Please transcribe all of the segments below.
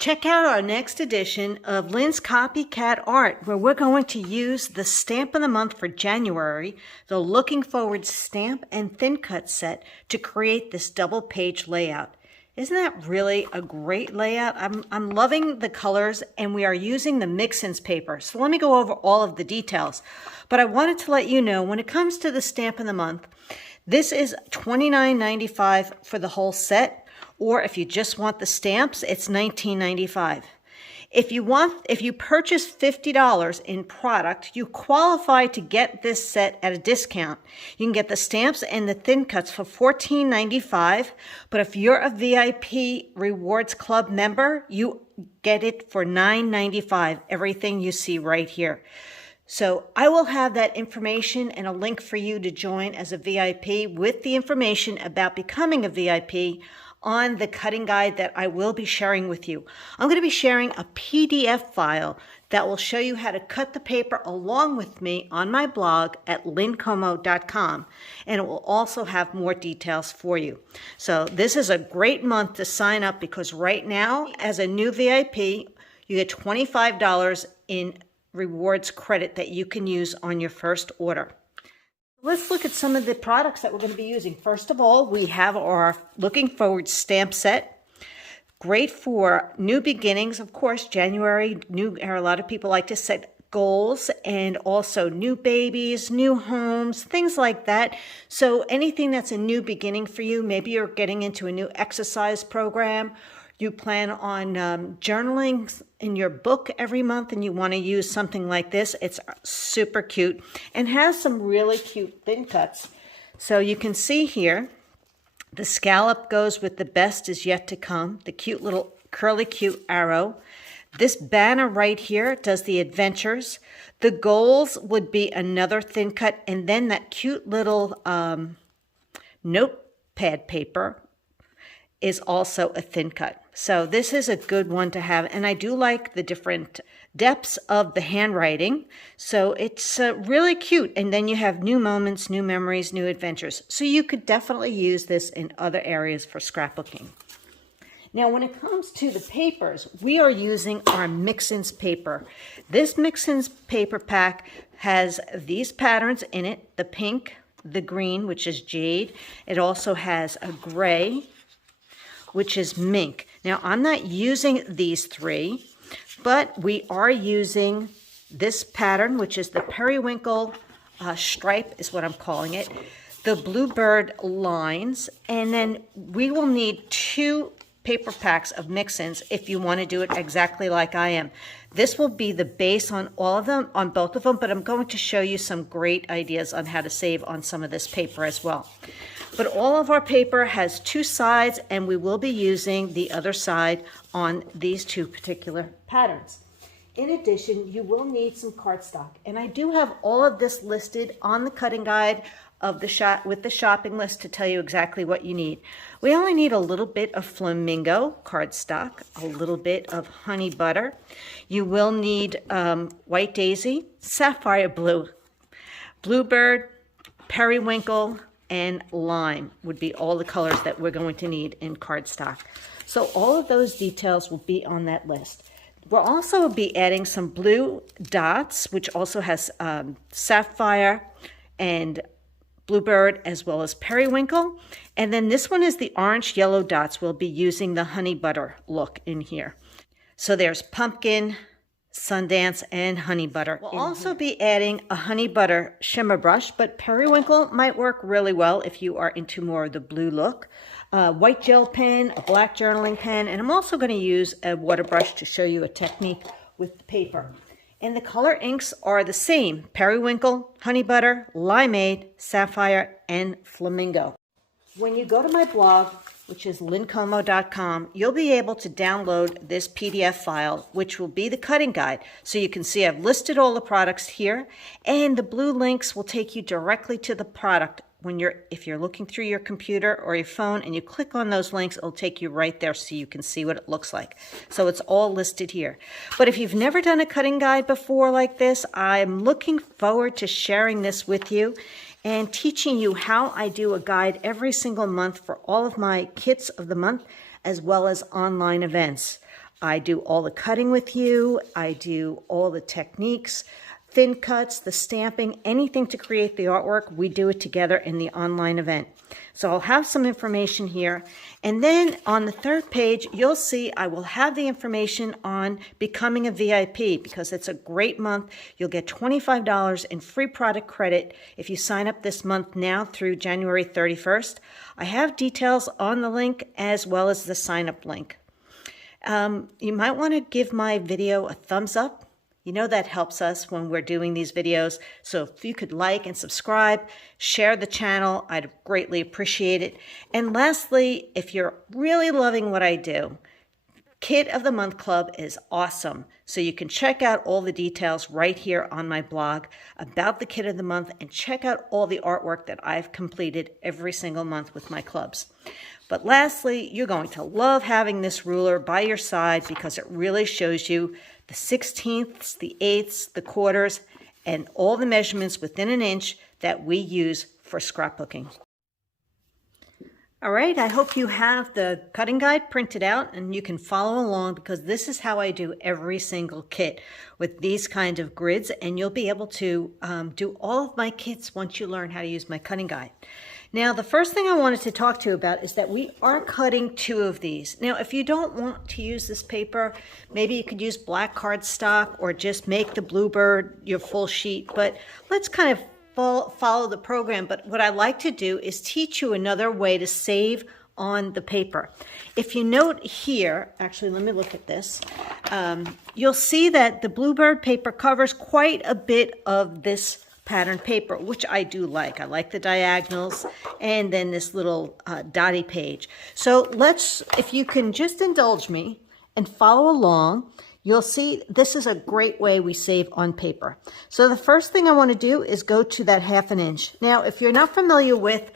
Check out our next edition of Lynn's Copycat Art, where we're going to use the stamp of the month for January, the Looking Forward stamp and thin cut set, to create this double page layout. Isn't that really a great layout? I'm loving the colors, and we are using the Mix-Ins paper. So let me go over all of the details. But I wanted to let you know, when it comes to the stamp of the month, this is $29.95 for the whole set. Or if you just want the stamps, it's $19.95. If you purchase $50 in product, you qualify to get this set at a discount. You can get the stamps and the thin cuts for $14.95, but if you're a VIP Rewards Club member, you get it for $9.95, everything you see right here. So I will have that information and a link for you to join as a VIP with the information about becoming a VIP on the cutting guide that I will be sharing with you. I'm going to be sharing a PDF file that will show you how to cut the paper along with me on my blog at lccascrapbooking.com, and it will also have more details for you. So this is a great month to sign up, because right now, as a new VIP, you get $25 in rewards credit that you can use on your first order. Let's look at some of the products that we're going to be using. First of all, we have our Looking Forward stamp set. Great for new beginnings. Of course, January, a lot of people like to set goals, and also new babies, new homes, things like that. So anything that's a new beginning for you, maybe you're getting into a new exercise program, you plan on journaling in your book every month, and you want to use something like this. It's super cute and has some really cute thin cuts. So you can see here, the scallop goes with the best is yet to come, the cute little curly cute arrow. This banner right here does the adventures. The goals would be another thin cut, and then that cute little notepad paper is also a thin cut. So this is a good one to have, and I do like the different depths of the handwriting. So it's really cute, and then you have new moments, new memories, new adventures. So you could definitely use this in other areas for scrapbooking. Now, when it comes to the papers, we are using our Mix-Ins paper. This Mix-Ins paper pack has these patterns in it, the pink, the green, which is jade. It also has a gray, which is mink. Now, I'm not using these three, but we are using this pattern, which is the periwinkle stripe is what I'm calling it, the bluebird lines, and then we will need 2 paper packs of Mix-Ins if you want to do it exactly like I am. This will be the base on all of them, on both of them, but I'm going to show you some great ideas on how to save on some of this paper as well. But all of our paper has 2 sides, and we will be using the other side on these 2 particular patterns. In addition, you will need some cardstock, and I do have all of this listed on the cutting guide of the with the shopping list to tell you exactly what you need. We only need a little bit of flamingo cardstock, a little bit of honey butter. You will need white daisy, sapphire blue, bluebird, periwinkle, and lime would be all the colors that we're going to need in cardstock. So all of those details will be on that list. We'll also be adding some blue dots, which also has sapphire and bluebird, as well as periwinkle. And then this one is the orange yellow dots. We'll be using the honey butter look in here. So there's pumpkin, Sundance, and honey butter. We'll also be adding a honey butter shimmer brush, but periwinkle might work really well if you are into more of the blue look. White gel pen, a black journaling pen, and I'm also going to use a water brush to show you a technique with the paper. And the color inks are the same: periwinkle, honey butter, limeade, sapphire, and flamingo. When you go to my blog, which is lynncascrapbooking.com, you'll be able to download this PDF file, which will be the cutting guide. So you can see I've listed all the products here, and the blue links will take you directly to the product. If you're looking through your computer or your phone and you click on those links, it'll take you right there so you can see what it looks like. So it's all listed here. But if you've never done a cutting guide before like this, I'm looking forward to sharing this with you and teaching you how I do a guide every single month for all of my kits of the month, as well as online events. I do all the cutting with you. I do all the techniques, thin cuts, the stamping, anything to create the artwork. We do it together in the online event. So I'll have some information here. And then on the third page, you'll see I will have the information on becoming a VIP because it's a great month. You'll get $25 in free product credit if you sign up this month now through January 31st. I have details on the link as well as the sign up link. You might want to give my video a thumbs up. You know that helps us when we're doing these videos. So if you could like and subscribe, share the channel, I'd greatly appreciate it. And lastly, if you're really loving what I do, Kit of the Month Club is awesome. So you can check out all the details right here on my blog about the Kit of the Month and check out all the artwork that I've completed every single month with my clubs. But lastly, you're going to love having this ruler by your side because it really shows you the 16ths, the 8ths, the quarters, and all the measurements within an inch that we use for scrapbooking. All right, I hope you have the cutting guide printed out and you can follow along because this is how I do every single kit with these kind of grids, and you'll be able to do all of my kits once you learn how to use my cutting guide. Now, the first thing I wanted to talk to you about is that we are cutting 2 of these. Now, if you don't want to use this paper, maybe you could use black cardstock or just make the Bluebird your full sheet, but let's kind of follow the program. But what I like to do is teach you another way to save on the paper. If you note here, actually, let me look at this. You'll see that the Bluebird paper covers quite a bit of this pattern paper, which I do like. I like the diagonals and then this little dotty page. So if you can just indulge me and follow along, you'll see this is a great way we save on paper. So the first thing I want to do is go to that 1/2 inch. Now, if you're not familiar with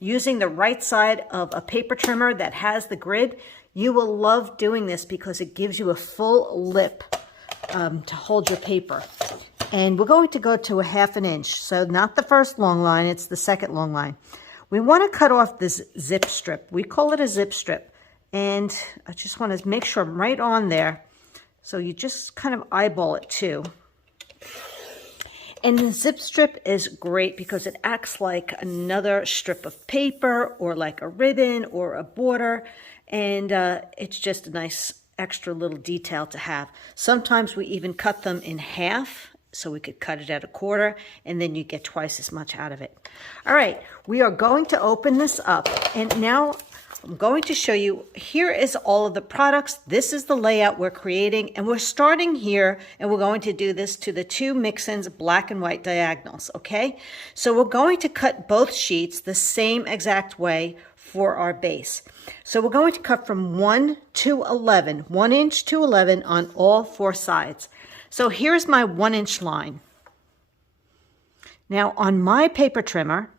using the right side of a paper trimmer that has the grid, you will love doing this because it gives you a full lip to hold your paper. And we're going to go to a 1/2 inch. So not the first long line, it's the second long line. We want to cut off this zip strip. We call it a zip strip. And I just want to make sure I'm right on there. So you just kind of eyeball it too. And the zip strip is great because it acts like another strip of paper or like a ribbon or a border. And it's just a nice extra little detail to have. Sometimes we even cut them in half, so we could cut it at 1/4, and then you get twice as much out of it. All right, we are going to open this up, and now I'm going to show you, here is all of the products. This is the layout we're creating, and we're starting here, and we're going to do this to the 2 mix-ins black and white diagonals, okay? So we're going to cut both sheets the same exact way for our base. So we're going to cut from 1 to 11, 1 inch to 11 on all 4 sides. So here's my 1 inch line. Now on my paper trimmer,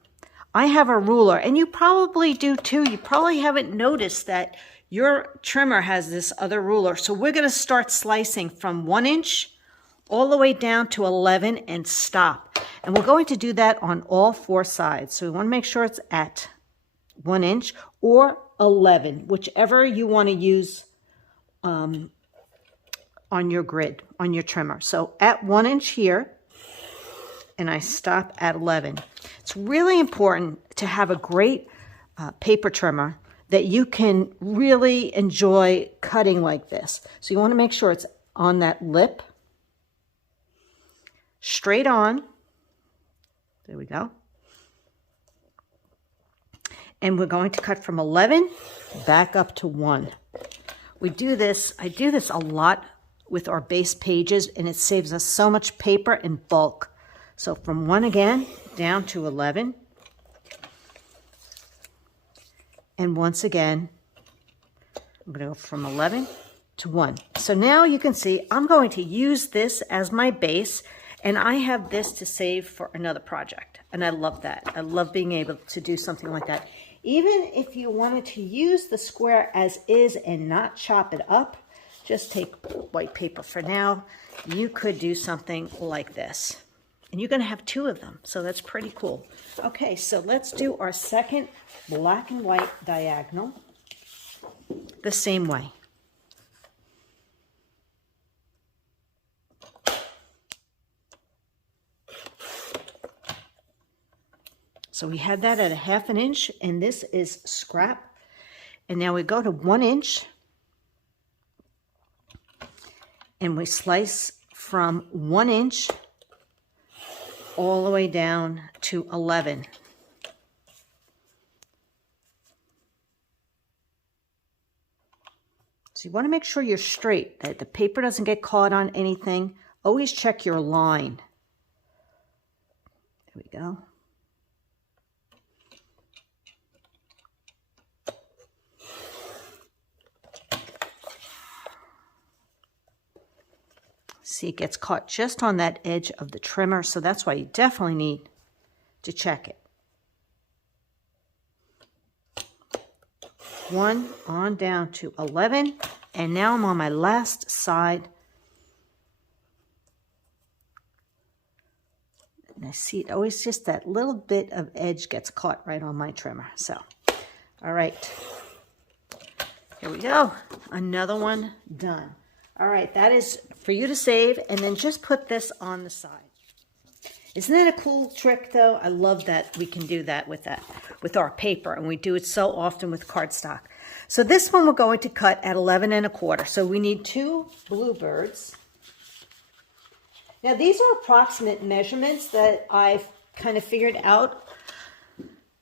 I have a ruler, and you probably do too. You probably haven't noticed that your trimmer has this other ruler. So we're going to start slicing from 1 inch all the way down to 11 and stop. And we're going to do that on all 4 sides. So we want to make sure it's at 1 inch or 11, whichever you want to use on your grid, on your trimmer. So at 1 inch here, and I stop at 11. It's really important to have a great paper trimmer that you can really enjoy cutting like this. So you want to make sure it's on that lip, straight on. There we go. And we're going to cut from 11 back up to 1. We do this, I do this a lot with our base pages, and it saves us so much paper and bulk. So from 1 again, down to 11. And once again, I'm going to go from 11 to 1. So now you can see I'm going to use this as my base, and I have this to save for another project. And I love that. I love being able to do something like that. Even if you wanted to use the square as is and not chop it up, just take white paper for now. You could do something like this. And you're going to have 2 of them, so that's pretty cool. Okay, so let's do our second black and white diagonal the same way. So we had that at a 1/2 inch, and this is scrap. And now we go to 1 inch, and we slice from 1 inch all the way down to 11. So you want to make sure you're straight, that the paper doesn't get caught on anything. Always check your line. There we go. See, it gets caught just on that edge of the trimmer, so that's why you definitely need to check it. 1 on down to 11, and now I'm on my last side. And I see it always just that little bit of edge gets caught right on my trimmer. So, all right, here we go. Another one done. All right, that is for you to save, and then just put this on the side. Isn't that a cool trick, though? I love that we can do that with our paper, and we do it so often with cardstock. So this one we're going to cut at 11 1/4. So we need 2 bluebirds. Now these are approximate measurements that I've kind of figured out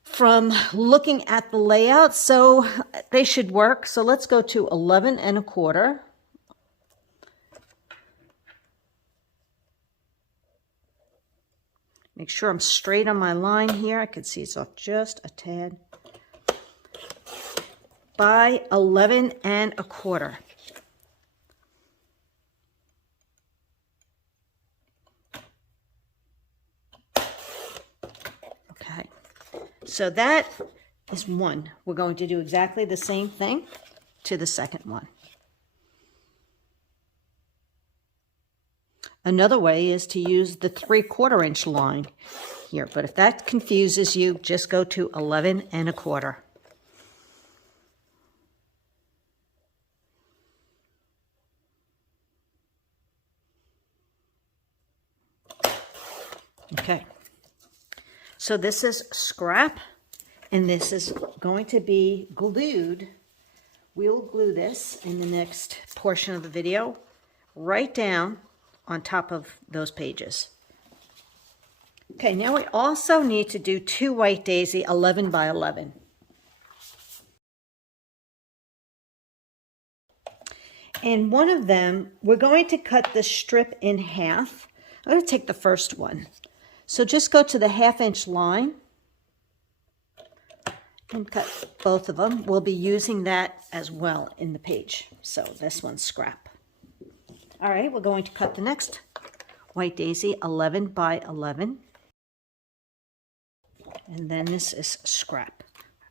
from looking at the layout, so they should work. So let's go to 11 1/4. Make sure I'm straight on my line here. I can see it's off just a tad. By 11 1/4. Okay, so that is one. We're going to do exactly the same thing to the second one. Another way is to use the 3/4 inch line here, but if that confuses you, just go to 11 1/4. Okay, so this is scrap, and this is going to be glued. We'll glue this in the next portion of the video right down on top of those pages. Okay, now we also need to do 2 white daisy 11 by 11. And one of them, we're going to cut the strip in half. I'm going to take the first one. So just go to the 1/2 inch line and cut both of them. We'll be using that as well in the page. So this one's scrap. All right, we're going to cut the next white daisy 11 by 11. And then this is scrap.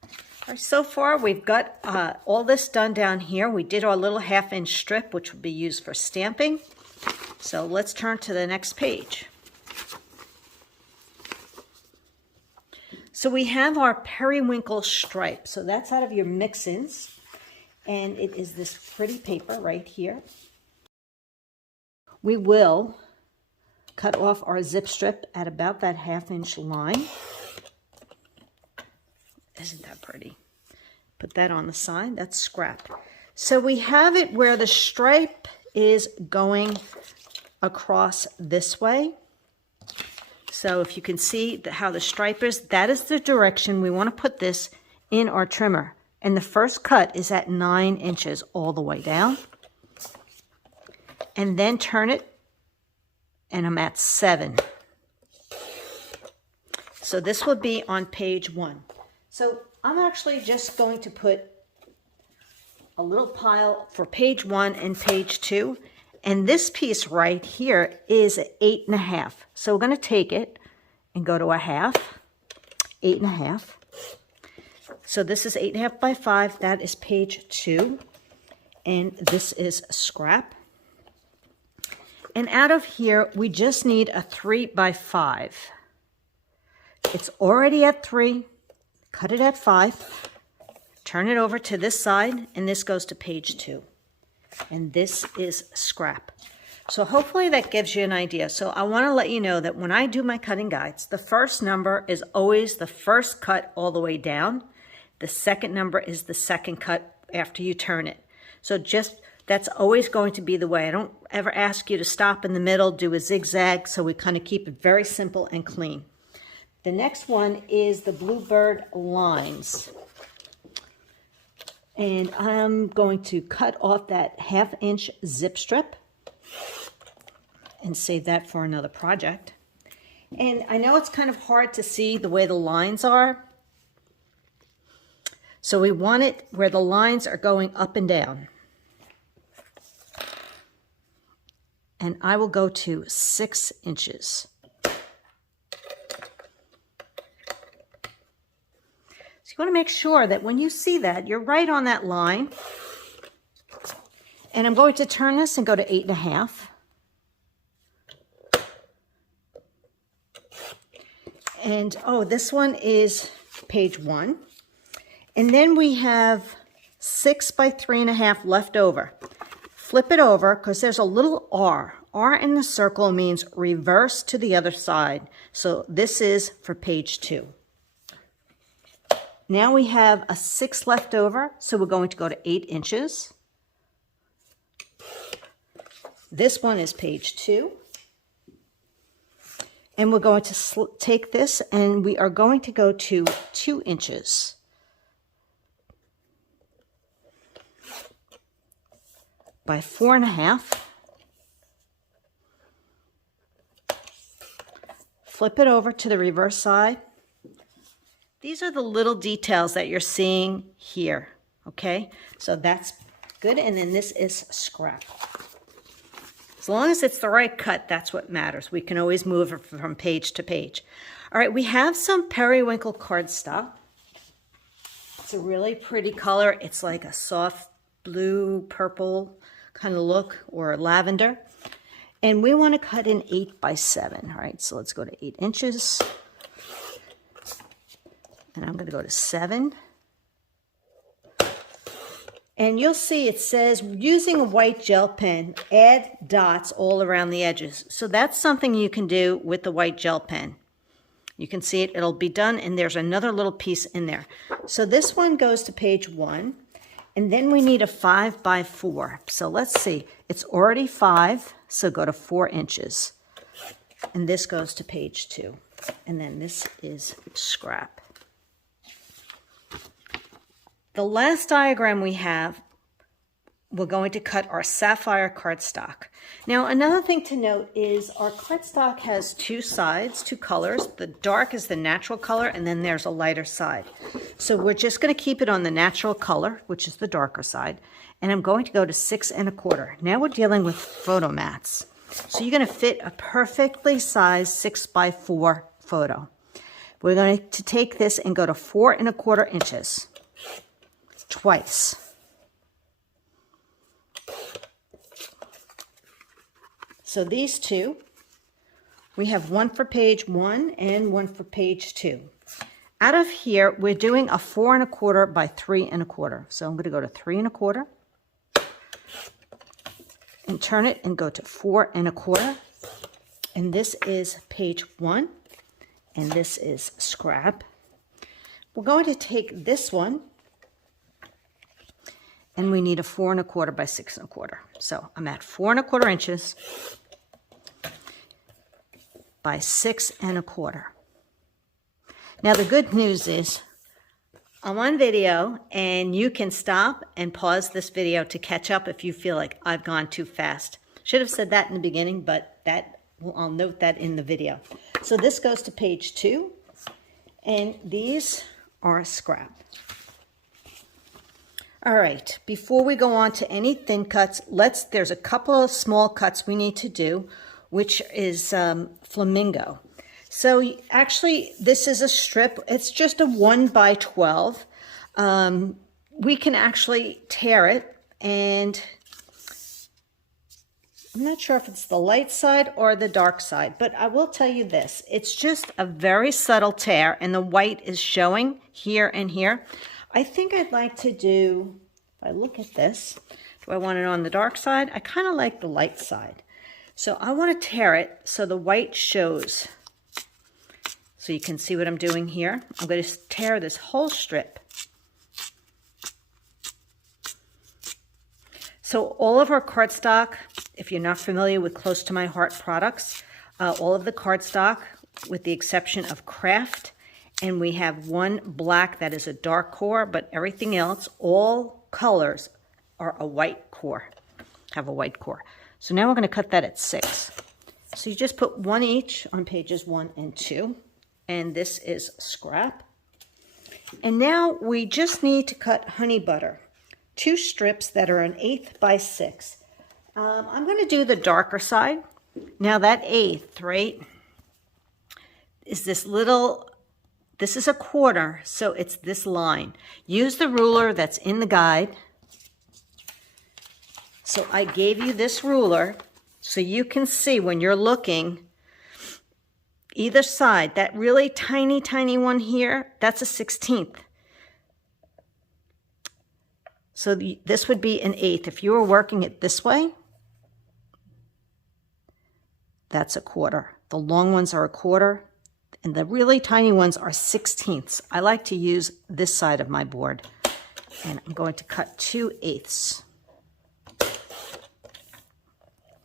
All right, so far we've got all this done down here. We did our little 1/2 inch strip, which will be used for stamping. So let's turn to the next page. So we have our periwinkle stripe. So that's out of your mix-ins. And it is this pretty paper right here. We will cut off our zip strip at about that 1/2 inch line. Isn't that pretty? Put that on the side. That's scrap. So we have it where the stripe is going across this way. So if you can see how the stripe is, that is the direction we want to put this in our trimmer. And the first cut is at 9 inches all the way down. And then turn it, and I'm at 7. So this will be on page 1. So I'm actually just going to put a little pile for page 1 and page 2. And this piece right here is 8 1/2. So we're going to take it and go to a 1/2, 8 1/2. So this is 8 1/2 by 5. That is page 2. And this is scrap. And out of here, we just need a 3 by 5. It's already at 3. Cut it at 5. Turn it over to this side, and this goes to page 2. And this is scrap. So hopefully that gives you an idea. So I want to let you know that when I do my cutting guides, the first number is always the first cut all the way down. The second number is the second cut after you turn it. So that's always going to be the way. I don't ever ask you to stop in the middle, do a zigzag, so we kind of keep it very simple and clean. The next one is the bluebird lines. And I'm going to cut off that 1/2 inch zip strip and save that for another project. And I know it's kind of hard to see the way the lines are. So we want it where the lines are going up and down. And I will go to 6 inches. So you want to make sure that when you see that, you're right on that line. And I'm going to turn this and go to 8 1/2. And oh, this one is page 1. And then we have 6 by 3 1/2 left over. Flip it over because there's a little R. R in the circle means reverse to the other side. So this is for page 2. Now we have a 6 left over, so we're going to go to 8 inches. This one is page 2. And we're going to take this and we are going to go to 2 inches. By 4 1/2. Flip it over to the reverse side. These are the little details that you're seeing here, okay? So that's good, and then this is scrap. As long as it's the right cut, that's what matters. We can always move it from page to page. All right, we have some periwinkle cardstock. It's a really pretty color. It's like a soft blue, purple kind of look, or lavender. And we want to cut in 8 by 7. All right, so let's go to 8 inches. And I'm going to go to 7. And you'll see it says, using a white gel pen, add dots all around the edges. So that's something you can do with the white gel pen. You can see it, it'll be done, and there's another little piece in there. So this one goes to page 1, and then we need a 5 by 4. So let's see, it's already 5, so go to 4 inches. And this goes to page 2. And then this is scrap. The last diagram we have, we're going to cut our sapphire cardstock. Now, another thing to note is our cardstock has 2 sides, 2 colors. The dark is the natural color, and then there's a lighter side. So we're just going to keep it on the natural color, which is the darker side. And I'm going to go to 6 1/4. Now we're dealing with photo mats. So you're going to fit a perfectly sized 6 by 4 photo. We're going to take this and go to 4 1/4 inches. Twice. So these two, we have one for page 1 and one for page 2. Out of here, we're doing a 4 1/4 by 3 1/4. So I'm going to go to 3 1/4 and turn it and go to 4 1/4. And this is page 1, and this is scrap. We're going to take this one, and we need a 4 1/4 by 6 1/4. So I'm at 4 1/4 inches by 6 1/4. Now the good news is I'm on video, and you can stop and pause this video to catch up if you feel like I've gone too fast. Should have said that in the beginning, but I'll note that in the video. So this goes to page 2, and these are scrap. All right, before we go on to any thin cuts, there's a couple of small cuts we need to do, which is flamingo. So actually, this is a strip. It's just a 1 by 12. We can actually tear it, and I'm not sure if it's the light side or the dark side, but I will tell you this. It's just a very subtle tear, and the white is showing here and here. I think I'd like to do, if I look at this, do I want it on the dark side? I kind of like the light side. So I want to tear it so the white shows. So you can see what I'm doing here. I'm going to tear this whole strip. So all of our cardstock, if you're not familiar with Close to My Heart products, all of the cardstock, with the exception of Craft, and we have one black that is a dark core, but everything else, all colors are a white core, have a white core. So now we're going to cut that at 6. So you just put one each on pages 1 and 2, and this is scrap. And now we just need to cut honey butter. 2 strips that are 1/8 by 6. I'm going to do the darker side. Now that 1/8, right, is this little, this is a 1/4, so it's this line. Use the ruler that's in the guide. So I gave you this ruler so you can see when you're looking either side, that really tiny, tiny one here, that's a 1/16. So this would be 1/8. If you were working it this way, that's a 1/4. The long ones are a 1/4, and the really tiny ones are 1/16. I like to use this side of my board, and I'm going to cut 2/8.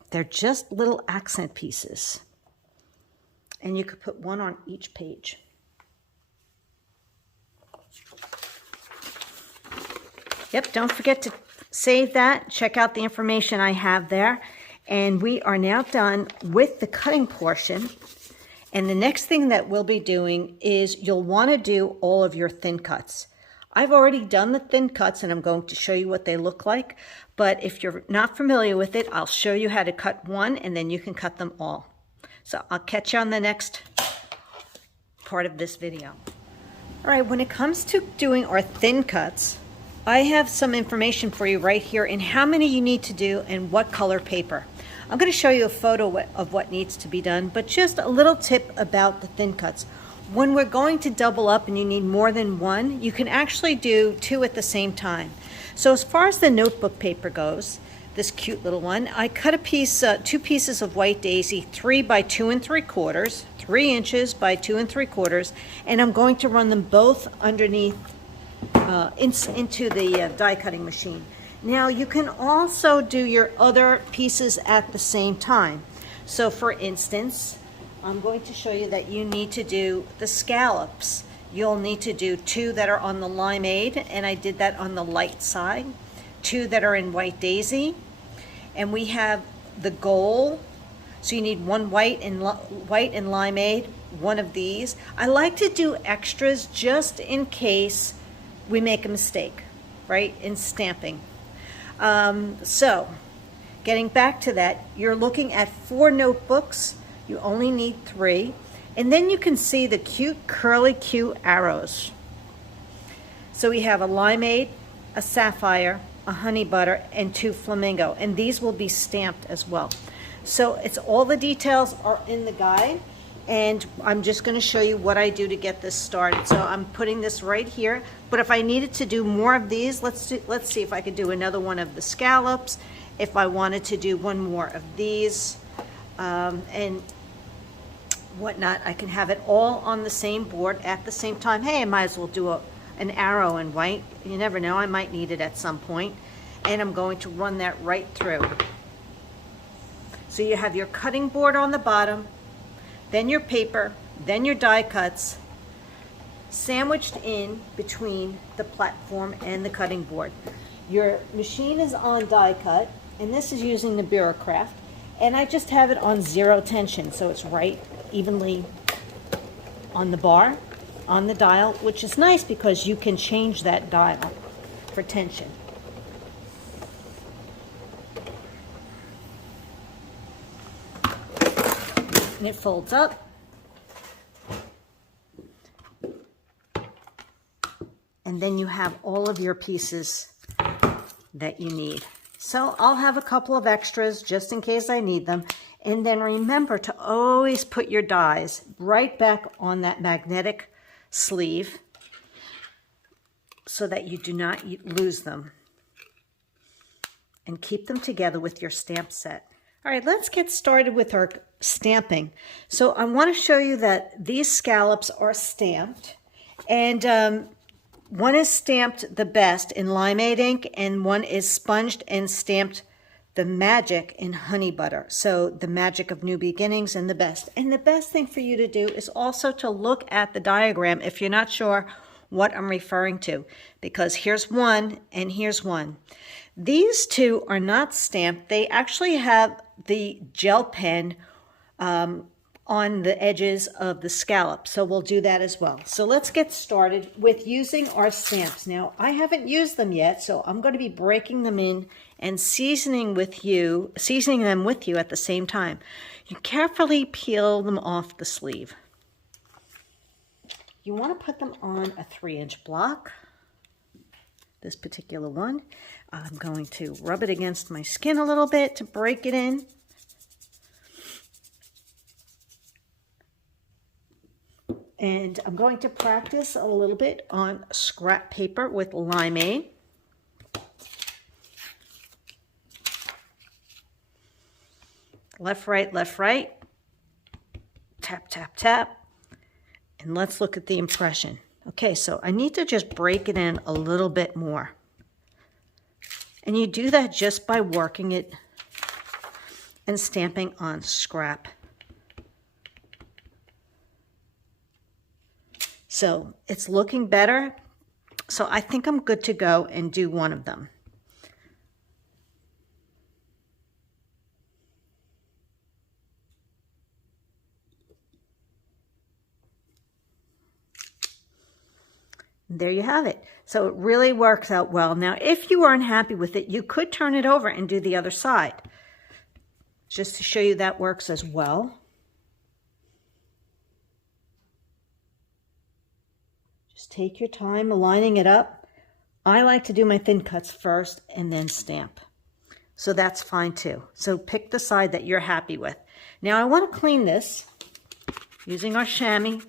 They're just little accent pieces, and you could put one on each page. Yep, don't forget to save that. Check out the information I have there. And we are now done with the cutting portion. And the next thing that we'll be doing is you'll want to do all of your thin cuts. I've already done the thin cuts, and I'm going to show you what they look like. But if you're not familiar with it, I'll show you how to cut one, and then you can cut them all. So I'll catch you on the next part of this video. All right, when it comes to doing our thin cuts, I have some information for you right here in how many you need to do and what color paper. I'm going to show you a photo of what needs to be done, but just a little tip about the thin cuts. When we're going to double up and you need more than one, you can actually do 2 at the same time. So as far as the notebook paper goes, this cute little one, I cut a piece, 2 pieces of white daisy, 3 by 2 3/4, 3 inches by 2 3/4, and I'm going to run them both underneath into the die cutting machine. Now you can also do your other pieces at the same time. So for instance, I'm going to show you that you need to do the scallops. You'll need to do 2 that are on the limeade, and I did that on the light side, 2 that are in white daisy, and we have the gold. So you need 1 white and limeade, 1 of these. I like to do extras just in case we make a mistake, right, in stamping. So getting back to that, you're looking at 4 notebooks. You only need 3. And then you can see the cute curly Q arrows. So we have a limeade, a sapphire, a honey butter, and 2 flamingo. And these will be stamped as well. So it's all the details are in the guide. And I'm just going to show you what I do to get this started. So I'm putting this right here. But if I needed to do more of these, let's see if I could do another one of the scallops. If I wanted to do 1 more of these and whatnot, I can have it all on the same board at the same time. Hey, I might as well do an arrow in white. You never know, I might need it at some point. And I'm going to run that right through. So you have your cutting board on the bottom, then your paper, then your die cuts, sandwiched in between the platform and the cutting board. Your machine is on die cut, and this is using the Bureaucraft, and I just have it on 0 tension, so it's right evenly on the bar, on the dial, which is nice because you can change that dial for tension. And it folds up. And then you have all of your pieces that you need. So I'll have a couple of extras just in case I need them. And then remember to always put your dies right back on that magnetic sleeve so that you do not lose them. And keep them together with your stamp set. All right, let's get started with our stamping. So I want to show you that these scallops are stamped, and one is stamped the best in limeade ink, and one is sponged and stamped the magic in honey butter. So the magic of new beginnings and the best. And the best thing for you to do is also to look at the diagram if you're not sure what I'm referring to, because here's one and here's one. These two are not stamped. They actually have the gel pen on the edges of the scallop. So we'll do that as well. So let's get started with using our stamps. Now, I haven't used them yet, so I'm going to be breaking them in and seasoning them with you at the same time. You carefully peel them off the sleeve. You want to put them on a 3-inch block. This particular one. I'm going to rub it against my skin a little bit to break it in. And I'm going to practice a little bit on scrap paper with limeade. Left, right, left, right. Tap, tap, tap. And let's look at the impression. Okay, so I need to just break it in a little bit more. And you do that just by working it and stamping on scrap. So it's looking better. So I think I'm good to go and do one of them. There you have it. So it really works out well. Now, if you aren't happy with it, you could turn it over and do the other side. Just to show you that works as well. Just take your time lining it up. I like to do my thin cuts first and then stamp. So that's fine too. So pick the side that you're happy with. Now I want to clean this using our chamois.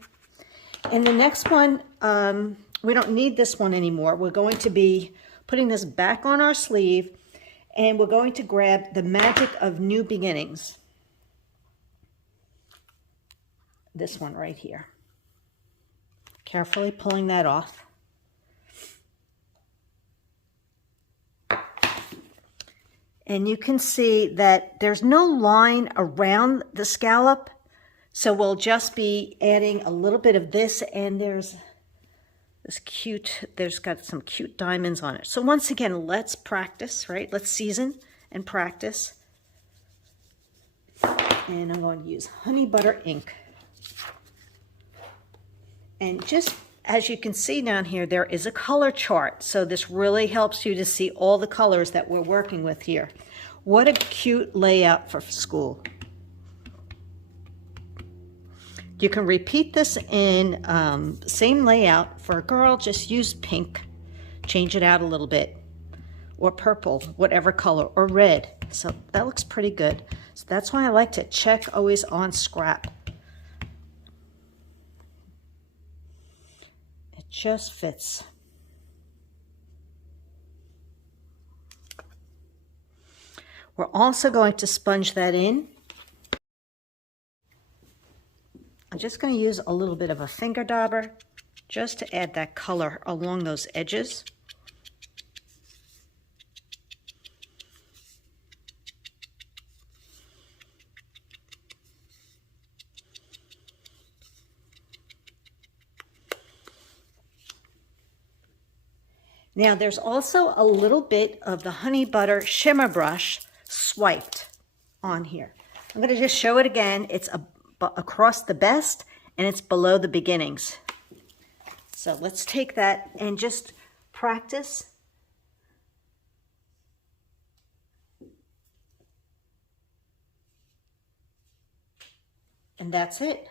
And the next one, we don't need this one anymore. We're going to be putting this back on our sleeve, and we're going to grab the magic of new beginnings. This one right here. Carefully pulling that off. And you can see that there's no line around the scallop, so we'll just be adding a little bit of this, and there's got some cute diamonds on it. So once again, let's practice, right? Let's season and practice. And I'm going to use honey butter ink. And just as you can see down here, there is a color chart. So this really helps you to see all the colors that we're working with here. What a cute layout for school. You can repeat this in same layout for a girl. Just use pink, change it out a little bit, or purple, whatever color, or red. So that looks pretty good. So that's why I like to check always on scrap. It just fits. We're also going to sponge that in. I'm just going to use a little bit of a finger dauber just to add that color along those edges. Now there's also a little bit of the honey butter shimmer brush swiped on here. I'm going to just show it again. It's across the best, and it's below the beginnings. So let's take that and just practice. And that's it.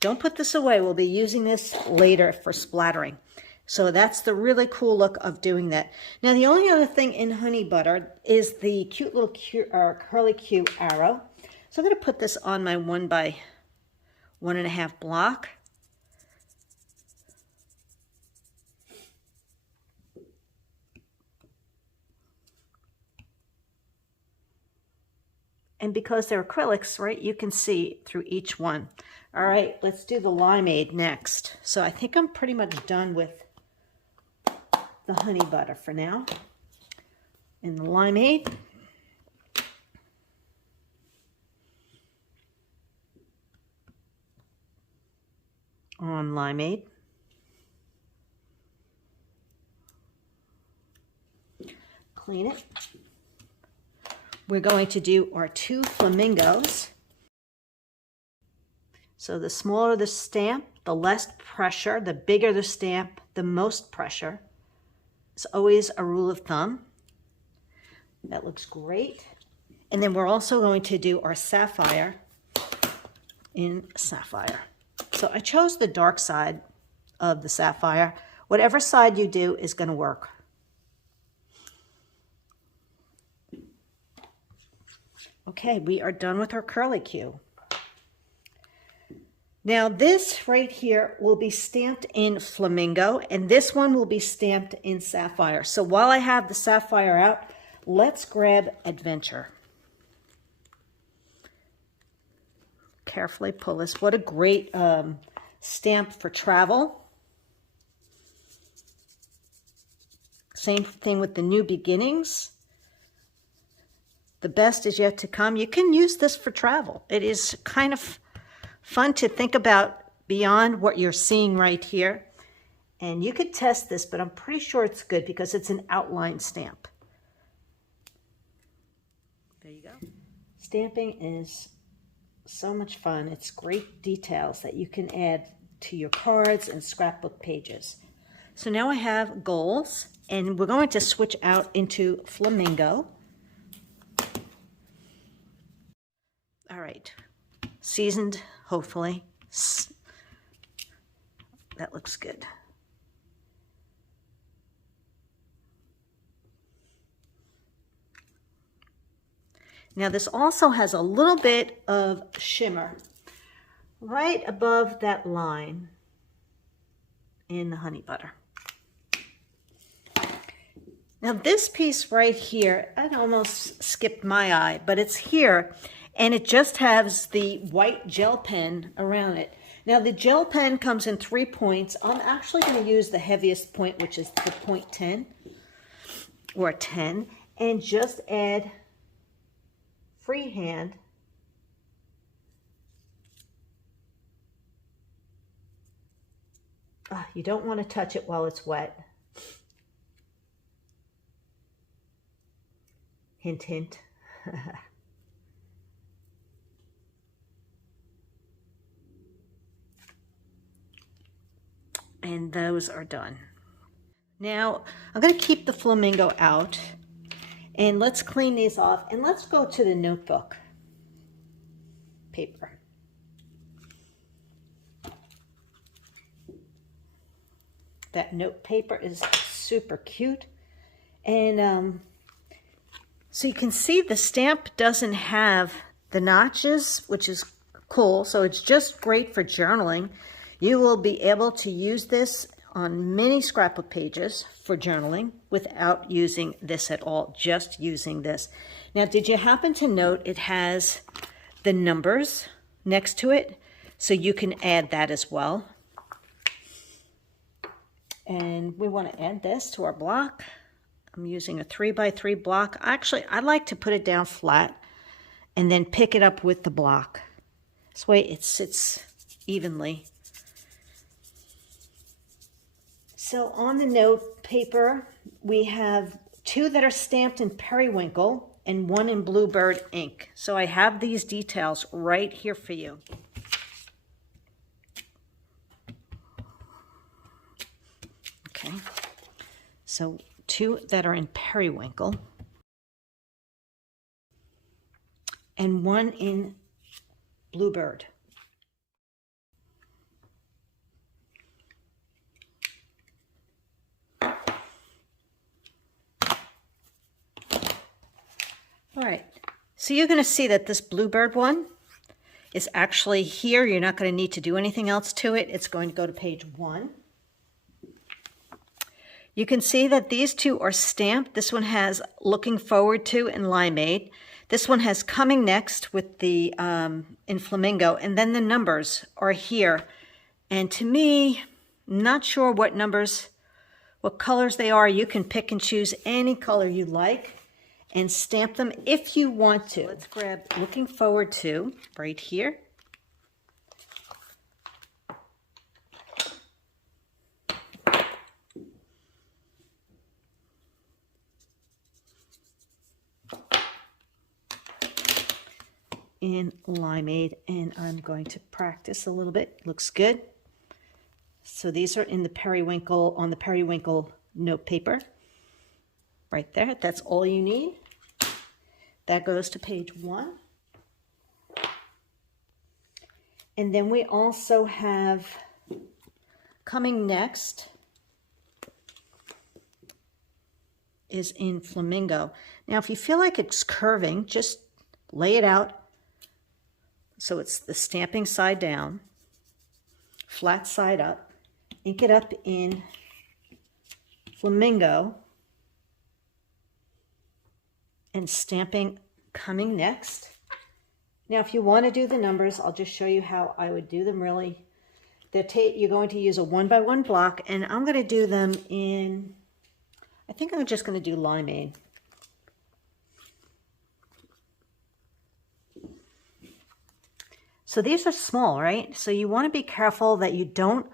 Don't put this away. We'll be using this later for splattering. So that's the really cool look of doing that. Now the only other thing in honey butter is the cute little curly Q arrow. So I'm going to put this on my 1 by 1.5 block. And because they're acrylics, right, you can see through each one. All right, let's do the limeade next. So I think I'm pretty much done with the honey butter for now. And the limeade. On limeade. Clean it. We're going to do our 2 flamingos. So the smaller the stamp, the less pressure. The bigger the stamp, the most pressure. It's always a rule of thumb. That looks great. And then we're also going to do our sapphire in sapphire. So I chose the dark side of the sapphire. Whatever side you do is going to work. Okay, we are done with our curlicue. Now this right here will be stamped in flamingo, and this one will be stamped in sapphire. So while I have the sapphire out, let's grab adventure. Carefully pull this. What a great stamp for travel. Same thing with the new beginnings. The best is yet to come. You can use this for travel. It is kind of fun to think about beyond what you're seeing right here. And you could test this, but I'm pretty sure it's good because it's an outline stamp. There you go. Stamping is so much fun. It's great details that you can add to your cards and scrapbook pages. So now I have goals, and we're going to switch out into flamingo. All right, seasoned, hopefully. That looks good. Now this also has a little bit of shimmer right above that line in the honey butter. Now this piece right here, I almost skipped my eye, but it's here. And it just has the white gel pen around it. Now the gel pen comes in 3 points. I'm actually going to use the heaviest point, which is the point 10 or 10, and just add freehand you don't want to touch it while it's wet. Hint, hint. And those are done. Now, I'm going to keep the flamingo out, and let's clean these off, and let's go to the notebook paper. That note paper is super cute. And so you can see the stamp doesn't have the notches, which is cool. So it's just great for journaling. You will be able to use this on many scrapbook pages for journaling without using this at all, just using this. Now, did you happen to note it has the numbers next to it? So you can add that as well. And we want to add this to our block. I'm using a 3x3 block. Actually, I like to put it down flat and then pick it up with the block. This way it sits evenly. So on the note paper, we have 2 that are stamped in periwinkle and 1 in bluebird ink. So I have these details right here for you. Okay, so 2 that are in periwinkle and 1 in bluebird. All right, so you're going to see that this bluebird one is actually here. You're not going to need to do anything else to it. It's going to go to page 1. You can see that these 2 are stamped. This one has looking forward to and limeade. This one has coming next with the in flamingo, and then the numbers are here. And to me, not sure what numbers, what colors they are. You can pick and choose any color you like and stamp them if you want to. Let's grab Looking Forward To right here. In Limeade, and I'm going to practice a little bit. Looks good. So these are in the periwinkle, on the periwinkle note paper. Right there, that's all you need. That goes to page 1. And then we also have coming next is in flamingo. Now if you feel like it's curving, just lay it out. So it's the stamping side down, flat side up, ink it up in flamingo, and stamping coming next. Now if you want to do the numbers, I'll just show you how I would do them really. You're going to use a 1x1 block, and I'm going to do them in, I think I'm just going to do Limeade. So these are small, right? So you want to be careful that you don't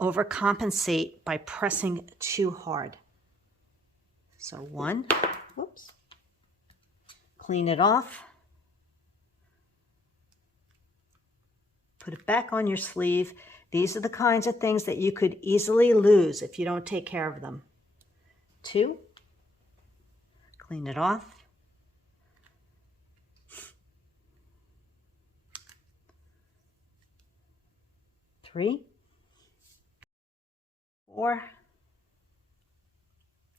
overcompensate by pressing too hard. So 1, whoops, clean it off, put it back on your sleeve. These are the kinds of things that you could easily lose if you don't take care of them. 2, clean it off. 3, 4,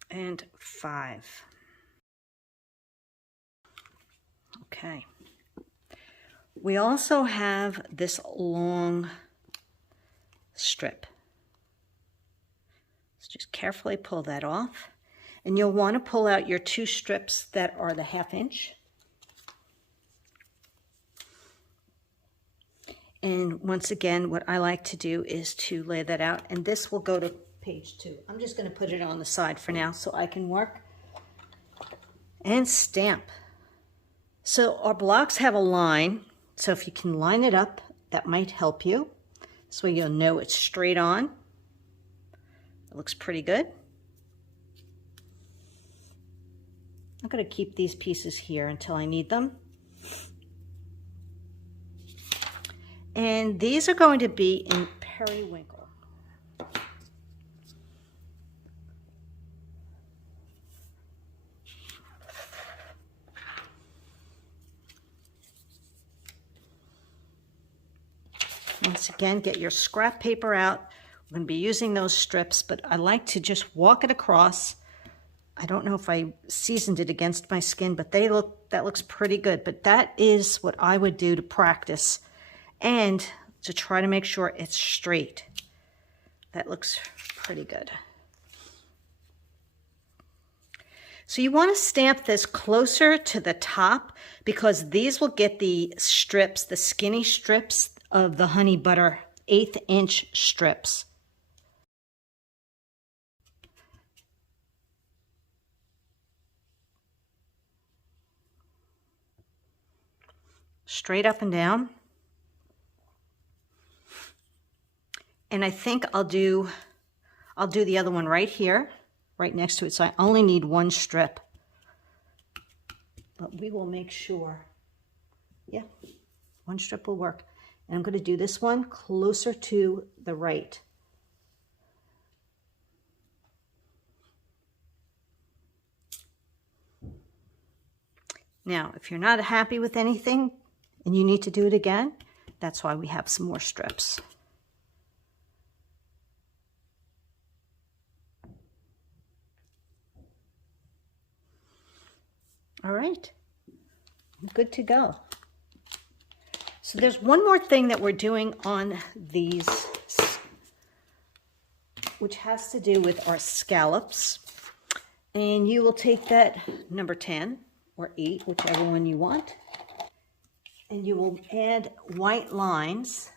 and 5. Okay. We also have this long strip. So just carefully pull that off. And you'll want to pull out your 2 strips that are the 1/2 inch. And once again, what I like to do is to lay that out, and this will go to page 2. I'm just going to put it on the side for now so I can work and stamp. So our blocks have a line, so if you can line it up, that might help you. This way you'll know it's straight on. It looks pretty good. I'm going to keep these pieces here until I need them. And these are going to be in periwinkle. Once again, get your scrap paper out. We're going to be using those strips, but I like to just walk it across. I don't know if I seasoned it against my skin, but that looks pretty good. But that is what I would do to practice and to try to make sure it's straight. That looks pretty good. So you want to stamp this closer to the top because these will get the strips, the skinny strips of the honey butter 1/8 inch strips. Straight up and down. And I think I'll do the other one right here, right next to it. So I only need 1 strip. But we will make sure. Yeah, 1 strip will work. And I'm going to do this one closer to the right. Now, if you're not happy with anything and you need to do it again, that's why we have some more strips. All right, good to go. So there's one more thing that we're doing on these, which has to do with our scallops. And you will take that number 10 or 8, whichever one you want. And you will add white lines.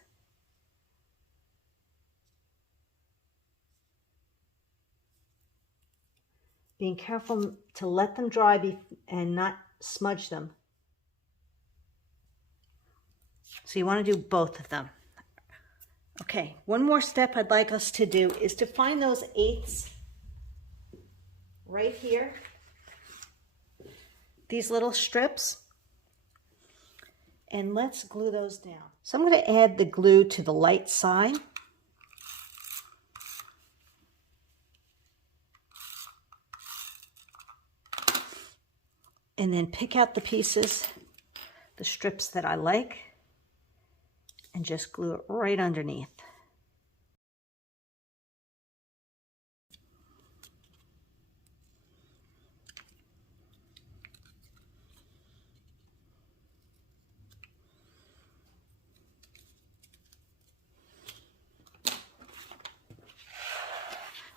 Being careful to let them dry and not smudge them. So you want to do both of them. Okay, one more step I'd like us to do is to find those 8s right here. These little strips. And let's glue those down. So I'm going to add the glue to the light side. And then pick out the pieces, the strips that I like, and just glue it right underneath.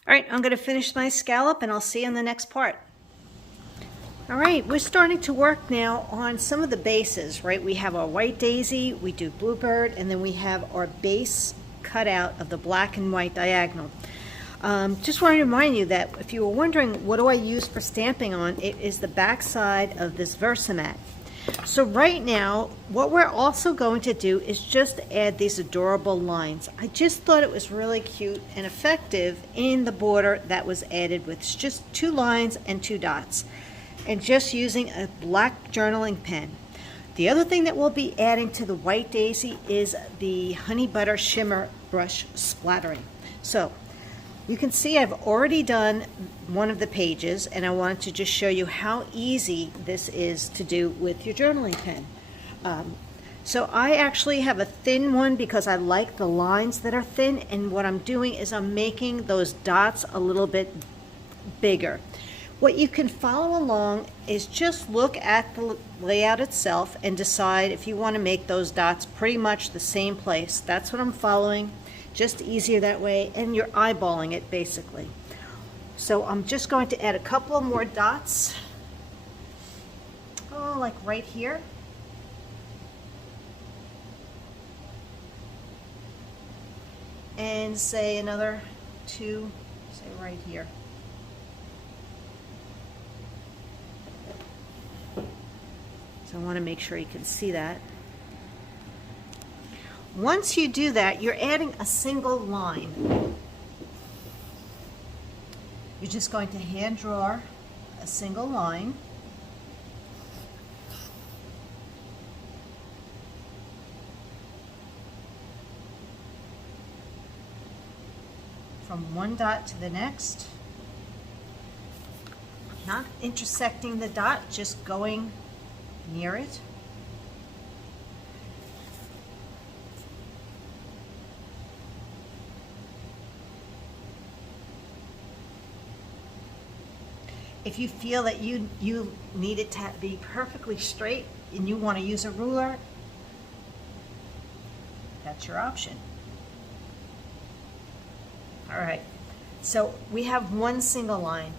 All right, I'm going to finish my scallop and I'll see you in the next part. All right, we're starting to work now on some of the bases, right? We have our white daisy, we do bluebird, and then we have our base cut out of the black and white diagonal. Just want to remind you that if you were wondering what do I use for stamping on, it is the back side of this Versamat. So right now, what we're also going to do is just add these adorable lines. I just thought it was really cute and effective in the border that was added with just 2 lines and 2 dots. And just using a black journaling pen. The other thing that we'll be adding to the white daisy is the honey butter shimmer brush splattering. So you can see I've already done one of the pages, and I wanted to just show you how easy this is to do with your journaling pen. So I actually have a thin one because I like the lines that are thin, and what I'm doing is I'm making those dots a little bit bigger. What you can follow along is just look at the layout itself and decide if you want to make those dots pretty much the same place. That's what I'm following. Just easier that way, and you're eyeballing it basically. So I'm just going to add a couple of more dots. Oh, like right here. And say another 2, say right here. So I want to make sure you can see that. Once you do that, you're adding a single line. You're just going to hand draw a single line. From one dot to the next. Not intersecting the dot, just going near it. If you feel that you need it to be perfectly straight and you want to use a ruler, that's your option. All right, so we have one single line.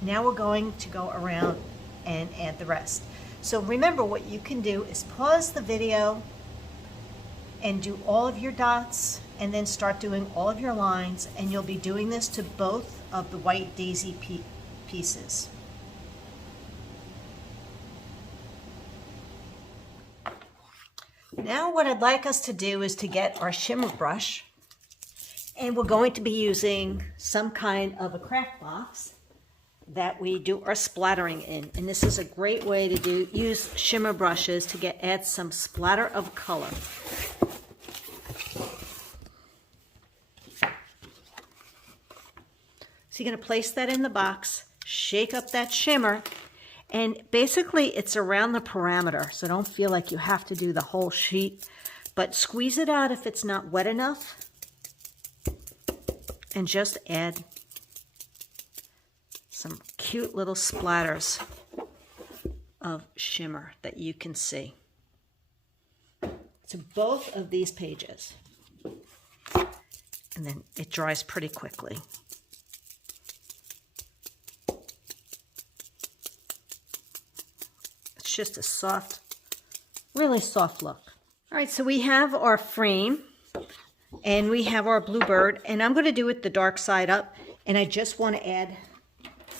Now we're going to go around and add the rest. So remember, what you can do is pause the video and do all of your dots and then start doing all of your lines, and you'll be doing this to both of the white daisy pieces. Now what I'd like us to do is to get our shimmer brush, and we're going to be using some kind of a craft box that we do our splattering in, and this is a great way to use shimmer brushes to add some splatter of color. So you're going to place that in the box, shake up that shimmer, and basically it's around the perimeter, so don't feel like you have to do the whole sheet, but squeeze it out if it's not wet enough, and just add some cute little splatters of shimmer that you can see to both of these pages. And then it dries pretty quickly. It's just a soft, really soft look. All right, so we have our frame and we have our bluebird, and I'm going to do it the dark side up, and I just want to add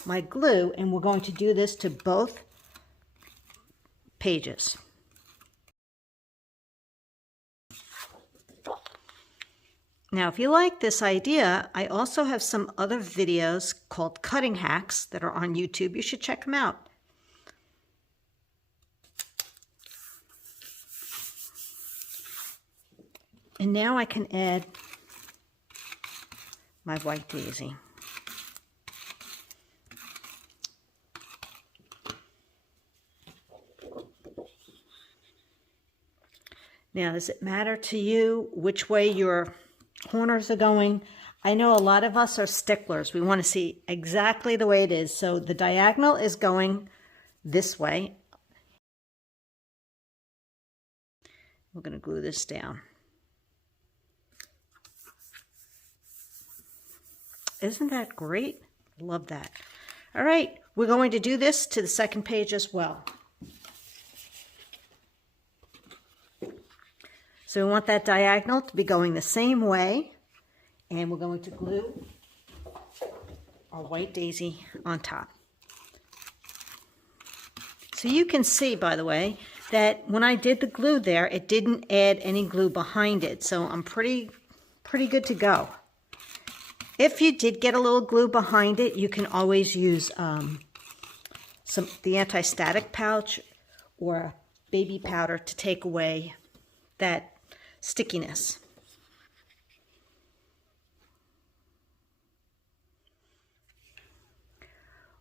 my glue, and we're going to do this to both pages. Now, if you like this idea, I also have some other videos called cutting hacks that are on YouTube. You should check them out. And now I can add my white daisy. Now, does it matter to you which way your corners are going? I know a lot of us are sticklers. We want to see exactly the way it is. So the diagonal is going this way. We're going to glue this down. Isn't that great? Love that. All right, we're going to do this to the second page as well. So we want that diagonal to be going the same way, and we're going to glue our white daisy on top. So you can see, by the way, that when I did the glue there, it didn't add any glue behind it. So I'm pretty good to go. If you did get a little glue behind it, you can always use the anti-static pouch or baby powder to take away that stickiness.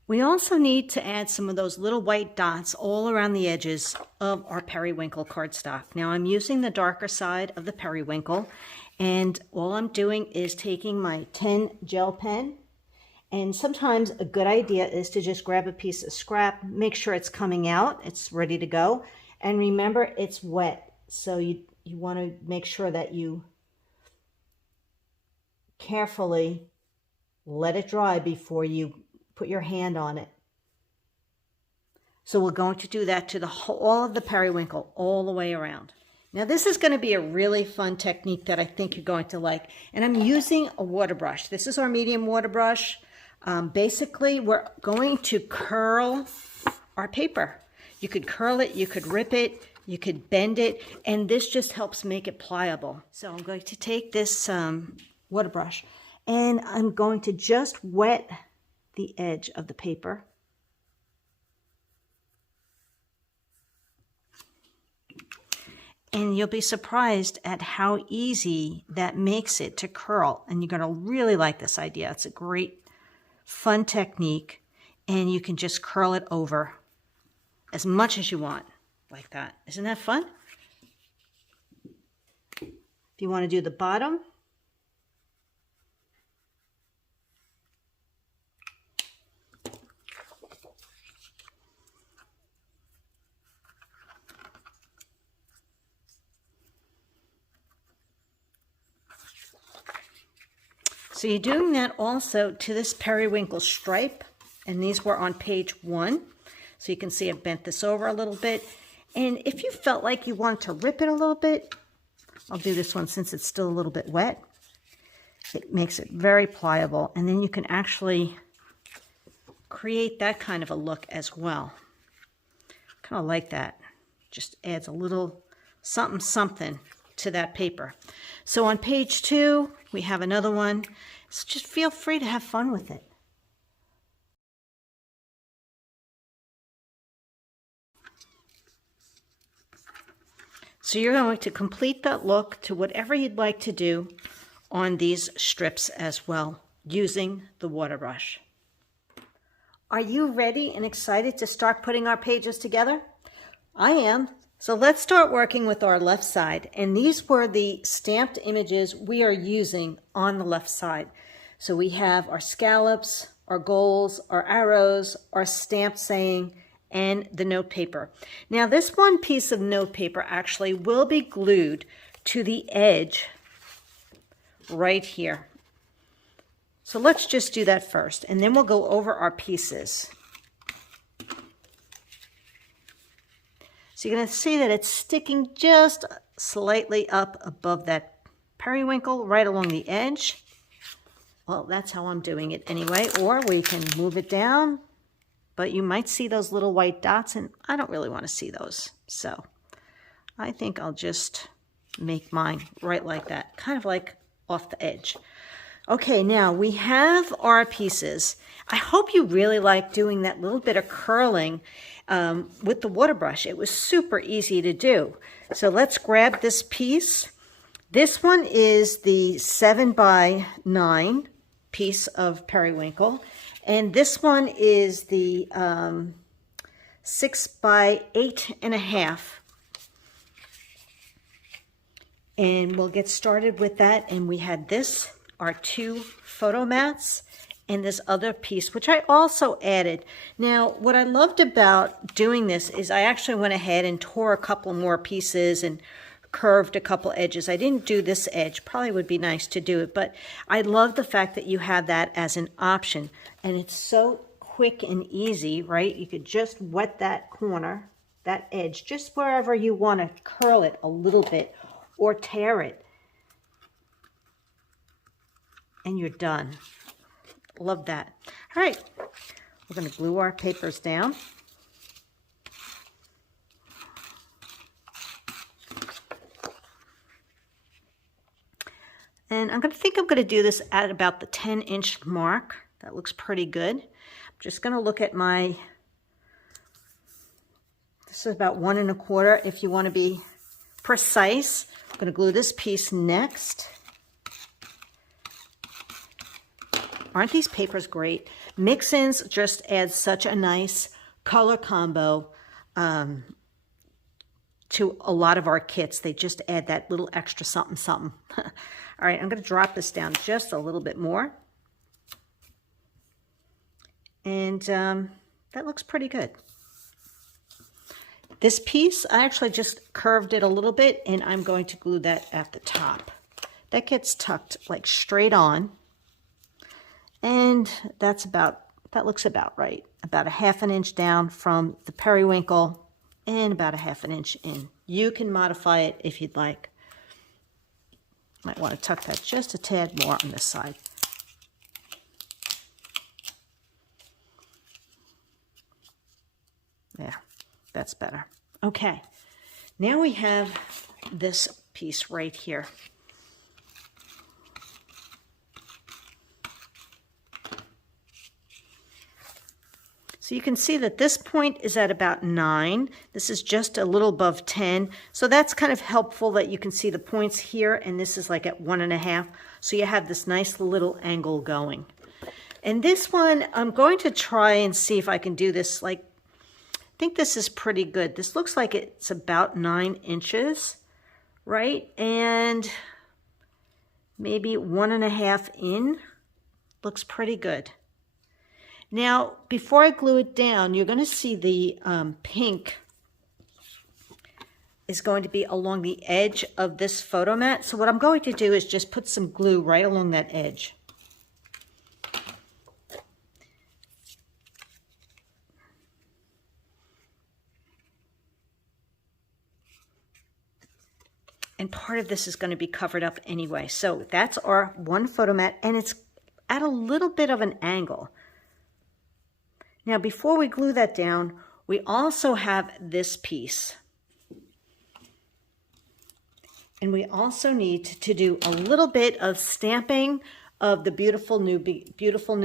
We also need to add some of those little white dots all around the edges of our periwinkle cardstock. Now I'm using the darker side of the periwinkle, and all I'm doing is taking my 10 gel pen, and sometimes a good idea is to just grab a piece of scrap, make sure it's coming out, it's ready to go, and remember it's wet, so you want to make sure that you carefully let it dry before you put your hand on it. So we're going to do that to all of the periwinkle all the way around. Now this is going to be a really fun technique that I think you're going to like. And I'm using a water brush. This is our medium water brush. Basically, we're going to curl our paper. You could curl it, you could rip it, you could bend it, and this just helps make it pliable. So I'm going to take this water brush, and I'm going to just wet the edge of the paper. And you'll be surprised at how easy that makes it to curl. And you're going to really like this idea. It's a great, fun technique. And you can just curl it over as much as you want, like that. Isn't that fun? If you want to do the bottom, so you're doing that also to this periwinkle stripe, and these were on page 1. So you can see I've bent this over a little bit. And if you felt like you wanted to rip it a little bit, I'll do this one since it's still a little bit wet. It makes it very pliable, and then you can actually create that kind of a look as well. Kind of like that. Just adds a little something to that paper. So on page 2, we have another one. So just feel free to have fun with it. So you're going to complete that look to whatever you'd like to do on these strips as well, using the water brush. Are you ready and excited to start putting our pages together? I am. So let's start working with our left side. And these were the stamped images we are using on the left side. So we have our scallops, our goals, our arrows, our stamped saying, and the note paper. Now this one piece of note paper actually will be glued to the edge right here. So let's just do that first, and then we'll go over our pieces. So you're going to see that it's sticking just slightly up above that periwinkle right along the edge. Well, that's how I'm doing it anyway. Or we can move it down, but you might see those little white dots, and I don't really want to see those. So I think I'll just make mine right like that, kind of like off the edge. Okay, now we have our pieces. I hope you really like doing that little bit of curling with the water brush. It was super easy to do. So let's grab this piece. This one is the 7x9 piece of periwinkle, and this one is the 6x8.5. And we'll get started with that. And we had this, our 2 photo mats, and this other piece, which I also added. Now, what I loved about doing this is I actually went ahead and tore a couple more pieces and curved a couple edges. I didn't do this edge. Probably would be nice to do it, but I love the fact that you have that as an option. And it's so quick and easy, right? You could just wet that corner, that edge, just wherever you want to curl it a little bit or tear it. And you're done. Love that. All right, we're going to glue our papers down. And I'm going to do this at about the 10-inch mark. That looks pretty good. I'm just going to look at my, this is about 1 1/4 if you want to be precise. I'm going to glue this piece next. Aren't these papers great? Mix-ins just add such a nice color combo to a lot of our kits. They just add that little extra something, something. All right, I'm going to drop this down just a little bit more. And that looks pretty good. This piece, I actually just curved it a little bit, and I'm going to glue that at the top. That gets tucked like straight on. And that looks about right. About 1/2 inch down from the periwinkle and about 1/2 inch in. You can modify it if you'd like. Might want to tuck that just a tad more on this side. Yeah, that's better. Okay, now we have this piece right here. So you can see that this point is at about 9. This is just a little above 10. So that's kind of helpful that you can see the points here, and this is like at 1 1/2. So you have this nice little angle going. And this one, I'm going to try and see if I can do this. Like, I think this is pretty good. This looks like it's about 9 inches, right? And maybe 1 1/2 in. Looks pretty good. Now, before I glue it down, you're going to see the pink is going to be along the edge of this photo mat. So what I'm going to do is just put some glue right along that edge. And part of this is going to be covered up anyway. So that's our one photo mat, and it's at a little bit of an angle. Now, before we glue that down, we also have this piece. And we also need to do a little bit of stamping of the beautiful new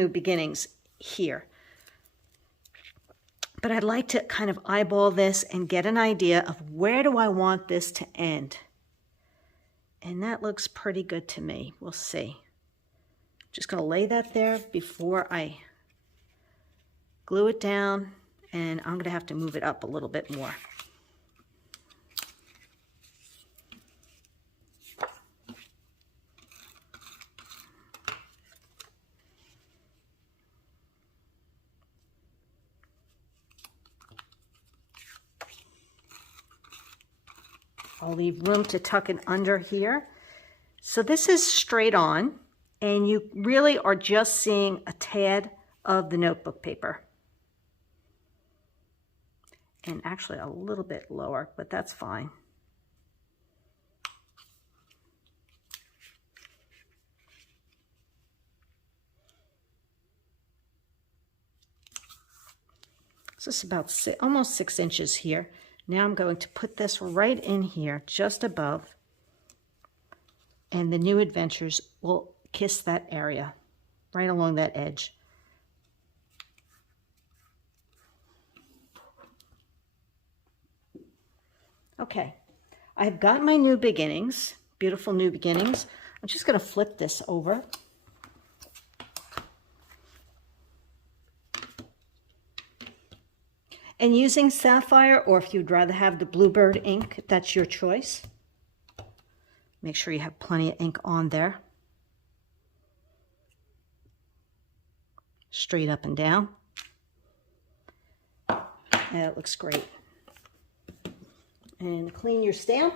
beginnings here. But I'd like to kind of eyeball this and get an idea of where do I want this to end. And that looks pretty good to me. We'll see. Just going to lay that there before I glue it down, and I'm going to have to move it up a little bit more. I'll leave room to tuck it under here. So this is straight on, and you really are just seeing a tad of the notebook paper. and actually a little bit lower, but that's fine. So it's about almost 6 inches here. Now I'm going to put this right in here, just above, and the New Adventures will kiss that area, right along that edge. Okay, I've got my New Beginnings, beautiful New Beginnings. I'm just going to flip this over. And using sapphire, or if you'd rather have the Bluebird ink, that's your choice. Make sure you have plenty of ink on there. Straight up and down. That looks great. And clean your stamp.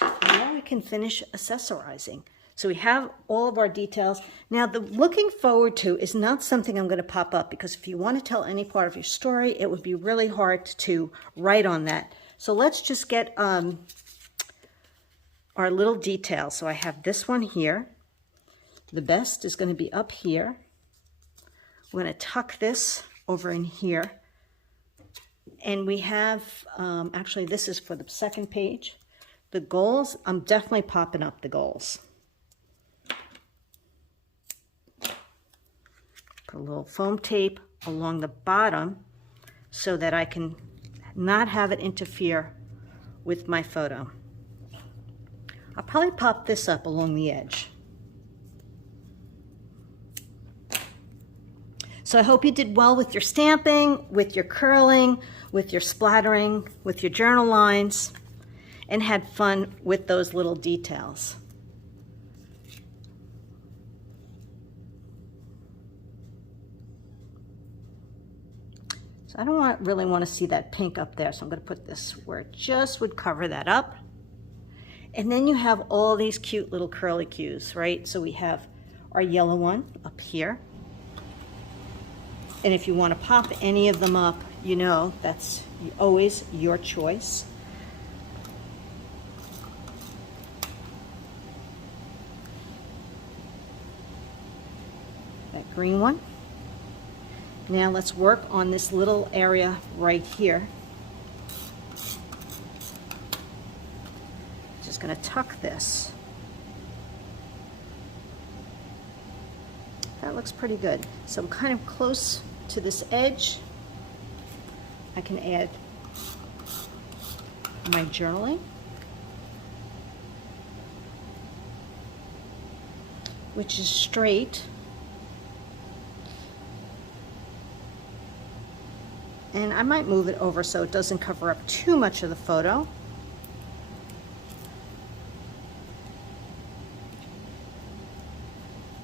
And now we can finish accessorizing. So we have all of our details. Now the looking forward to is not something I'm going to pop up, because if you want to tell any part of your story, it would be really hard to write on that. So let's just get our little details. So I have this one here. The best is going to be up here. We're going to tuck this over in here. And we have, actually this is for the second page. The goals, I'm definitely popping up the goals. Put a little foam tape along the bottom so that I can not have it interfere with my photo. I'll probably pop this up along the edge. So I hope you did well with your stamping, with your curling, with your splattering, with your journal lines, and had fun with those little details. So I don't really want to see that pink up there, so I'm going to put this where it just would cover that up. And then you have all these cute little curly cues, right? So we have our yellow one up here. And if you want to pop any of them up, you know, that's always your choice. That green one. Now let's work on this little area right here. Just going to tuck this. That looks pretty good. So I'm kind of close to this edge. I can add my journaling, which is straight. And I might move it over so it doesn't cover up too much of the photo.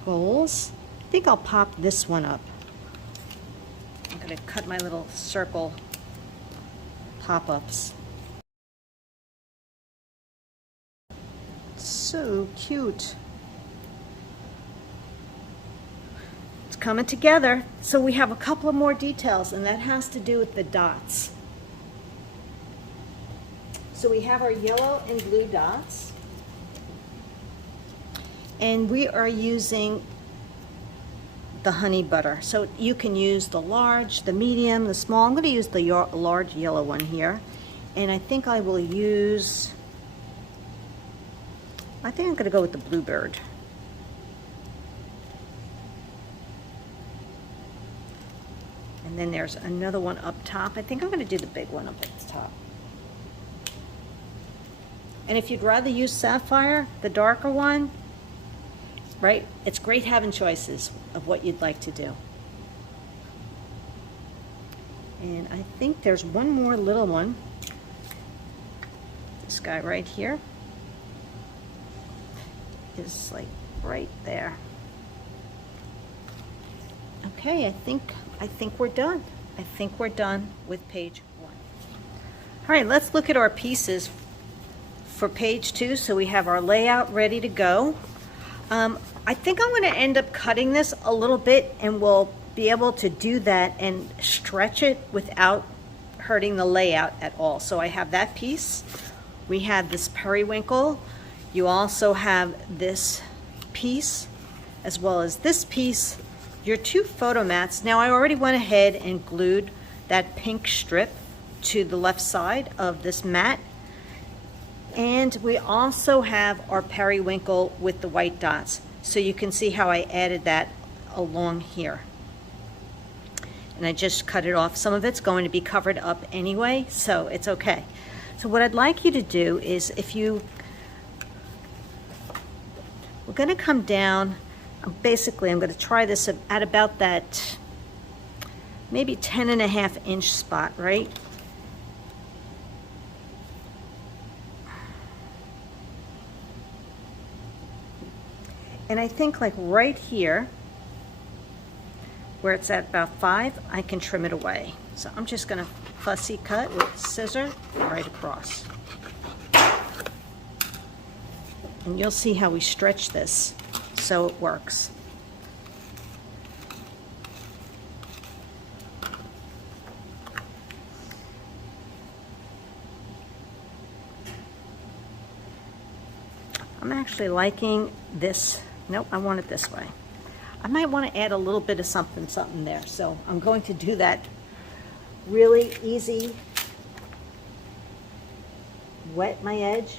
Goals. I think I'll pop this one up. I'm going to cut my little circle pop-ups. So cute. It's coming together. So we have a couple of more details, and that has to do with the dots. So we have our yellow and blue dots. And we are using the honey butter. So you can use the large, the medium, the small. I'm going to use the large yellow one here. And I think I will use, I think I'm going to go with the Bluebird. And then there's another one up top. I think I'm going to do the big one up at the top. And if you'd rather use sapphire, the darker one, right? It's great having choices of what you'd like to do. And I think there's one more little one. This guy right here is like right there. Okay, I think we're done. I think we're done with page 1. All right, let's look at our pieces for page 2. So we have our layout ready to go. I think I'm going to end up cutting this a little bit, and we'll be able to do that and stretch it without hurting the layout at all. So I have that piece. We have this periwinkle. You also have this piece as well as this piece, your two photo mats. Now I already went ahead and glued that pink strip to the left side of this mat. And we also have our periwinkle with the white dots. So you can see how I added that along here. And I just cut it off. Some of it's going to be covered up anyway, so it's okay. So what I'd like you to do is, we're gonna come down, basically I'm gonna try this at about that maybe 10.5 inch spot, right? And I think like right here, where it's at about 5, I can trim it away. So I'm just gonna fussy cut with scissor right across. And you'll see how we stretch this so it works. I'm actually liking this. Nope, I want it this way. I might want to add a little bit of something there. So I'm going to do that really easy. Wet my edge.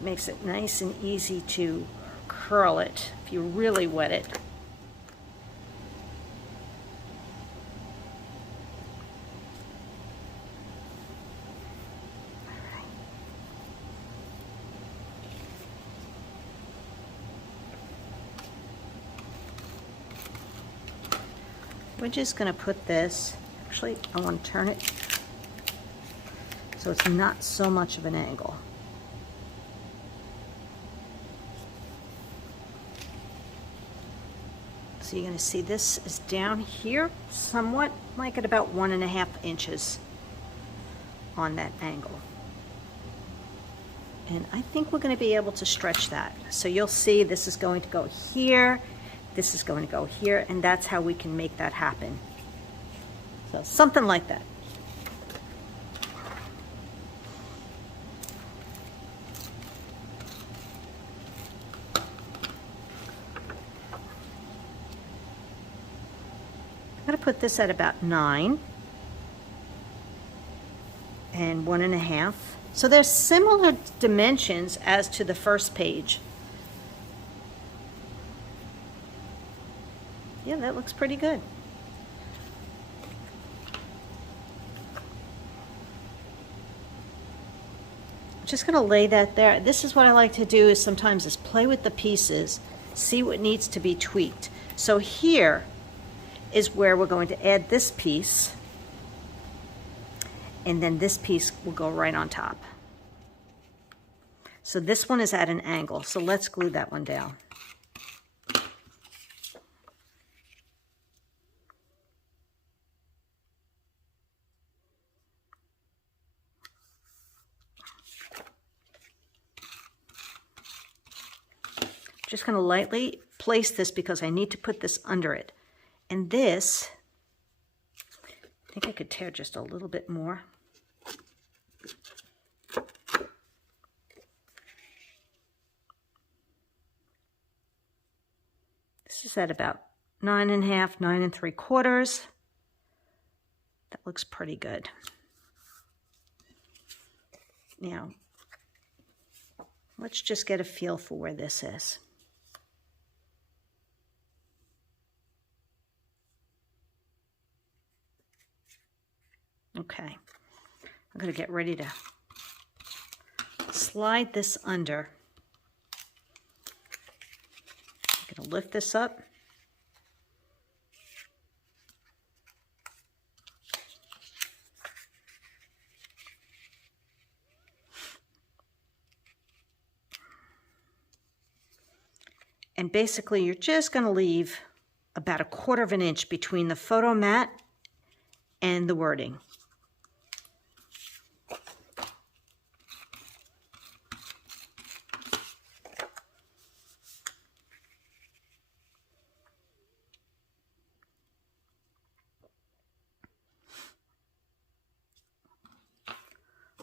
Makes it nice and easy to curl it if you really wet it. We're just going to put this, actually I want to turn it so it's not so much of an angle. So you're going to see this is down here somewhat, like at about 1.5 inches on that angle. And I think we're going to be able to stretch that. So you'll see this is going to go here, this is going to go here, and that's how we can make that happen. So something like that. I'm going to put this at about 9 and 1.5. So they're similar dimensions as to the first page. Yeah, that looks pretty good. I'm just going to lay that there. This is what I like to do is sometimes is play with the pieces, see what needs to be tweaked. So here is where we're going to add this piece, and then this piece will go right on top. So this one is at an angle, so let's glue that one down. Just going to lightly place this because I need to put this under it. And this, I think I could tear just a little bit more. This is at about 9.5, 9 3/4. That looks pretty good. Now, let's just get a feel for where this is. Okay, I'm going to get ready to slide this under. I'm going to lift this up. And basically you're just going to leave about 1/4 inch between the photo mat and the wording.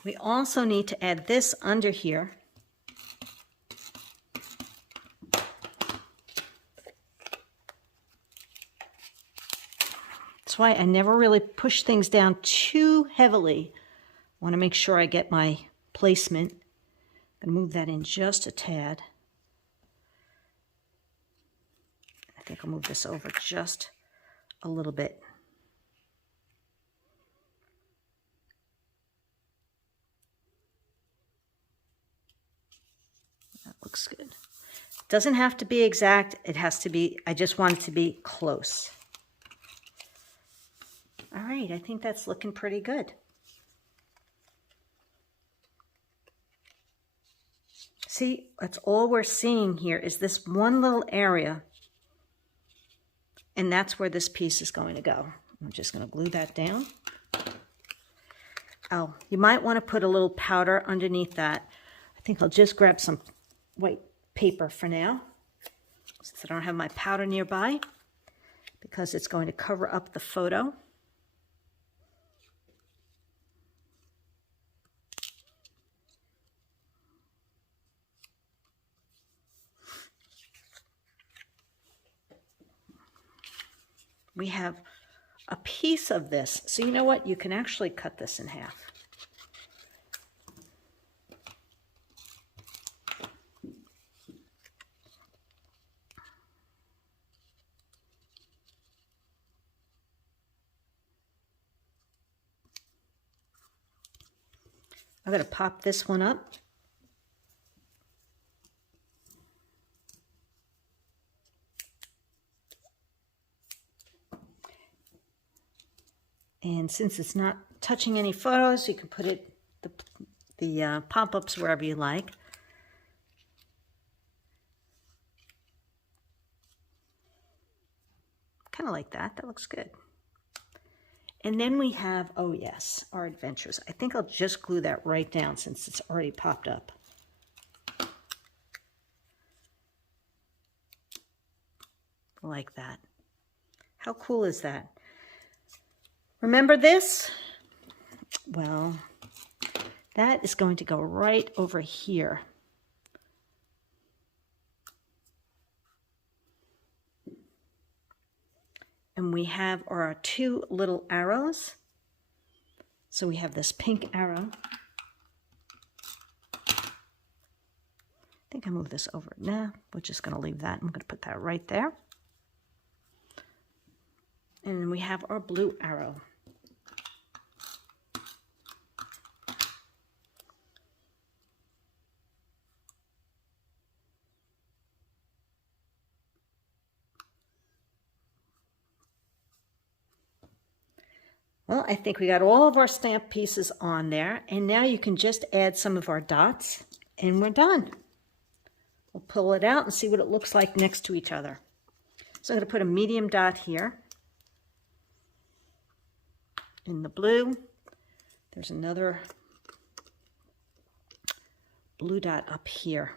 We also need to add this under here. That's why I never really push things down too heavily. I want to make sure I get my placement. I'm going to move that in just a tad. I think I'll move this over just a little bit. That looks good. Doesn't have to be exact. It has to be, I just want it to be close. All right, I think that's looking pretty good. See, that's all we're seeing here is this one little area, and that's where this piece is going to go. I'm just going to glue that down. Oh, you might want to put a little powder underneath that. I think I'll just grab some white paper for now, since I don't have my powder nearby, because it's going to cover up the photo. We have a piece of this. So you know what? You can actually cut this in half. I'm going to pop this one up. And since it's not touching any photos, you can put it the pop-ups wherever you like. Kind of like that. That looks good. And then we have, oh yes, our adventures. I think I'll just glue that right down since it's already popped up. Like that. How cool is that? Remember this? Well, that is going to go right over here. And we have our two little arrows. So we have this pink arrow. I think I moved this over. Nah, we're just going to leave that. I'm going to put that right there. And then we have our blue arrow. Well, I think we got all of our stamp pieces on there, and now you can just add some of our dots, and we're done. We'll pull it out and see what it looks like next to each other. So I'm going to put a medium dot here. In the blue, there's another blue dot up here.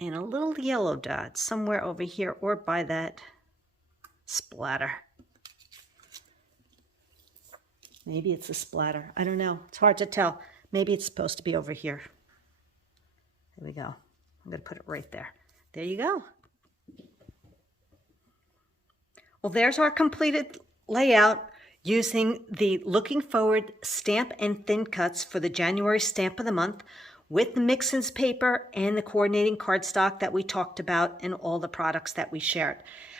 And a little yellow dot somewhere over here or by that splatter. Maybe it's a splatter. I don't know. It's hard to tell. Maybe it's supposed to be over here. There we go. I'm going to put it right there. There you go. Well, there's our completed layout using the Looking Forward stamp and thin cuts for the January stamp of the month, with the mix-ins paper and the coordinating cardstock that we talked about and all the products that we shared.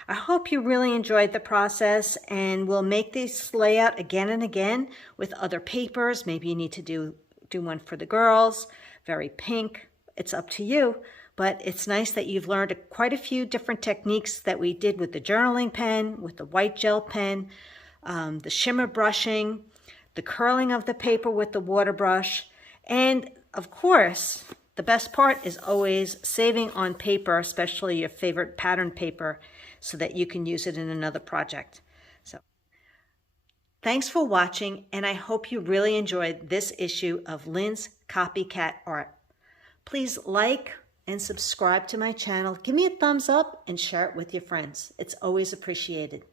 I hope you really enjoyed the process, and we'll make this layout again and again with other papers. Maybe you need to do one for the girls, very pink. It's up to you, but it's nice that you've learned quite a few different techniques that we did with the journaling pen, with the white gel pen, the shimmer brushing, the curling of the paper with the water brush, and of course, the best part is always saving on paper, especially your favorite pattern paper, so that you can use it in another project. So thanks for watching, and I hope you really enjoyed this issue of Lynn's Copycat Art. Please like and subscribe to my channel. Give me a thumbs up and share it with your friends. It's always appreciated.